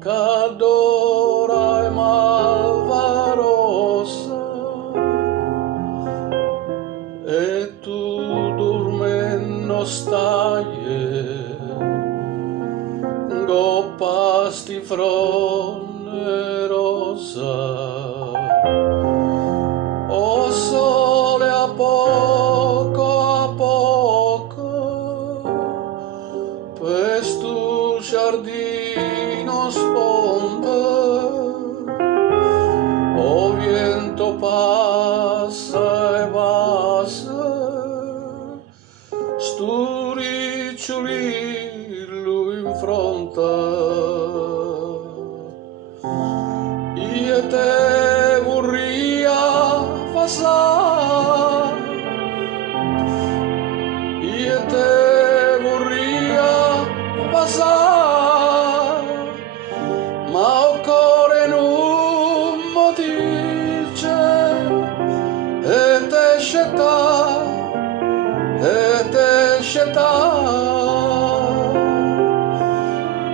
Cadora e malvarosa, e tu dormendo stai, goppasti fronte rosa. O sole a poco, questo giardino sponda, o vento passa e passa, stu ricciolillo in fronte. Io te vorria passar, io te vorria passar, ma o cuore non mi dice, e te scelta.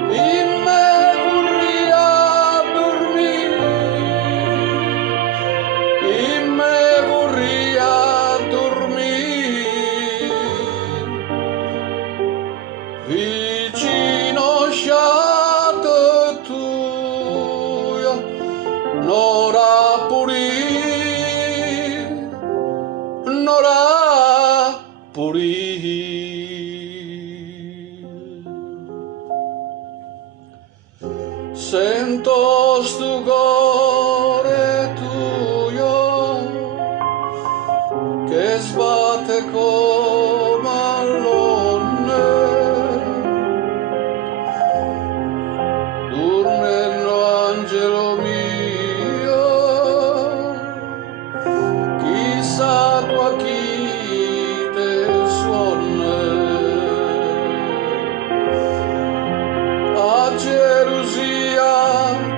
In me vorria dormire, in me vorria dormire, vicino sciato tuo, n'ora puri. Sento stu cuore tuo che sbatte come all'onne, dormendo angelo mio, chissà tu a chi te suona. A gelosia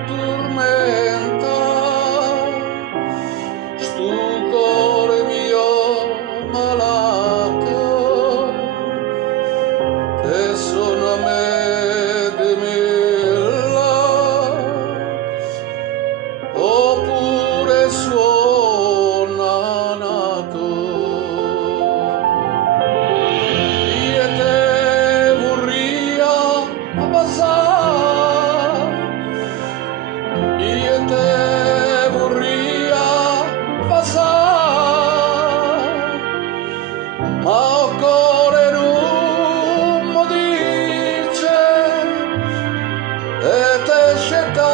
tormenta stu cuore mio malato, e sono a me de milla, oppure suona nato. Io te vorria passar, io te vorria passar, ma o cuore non mi dice, e te scelta.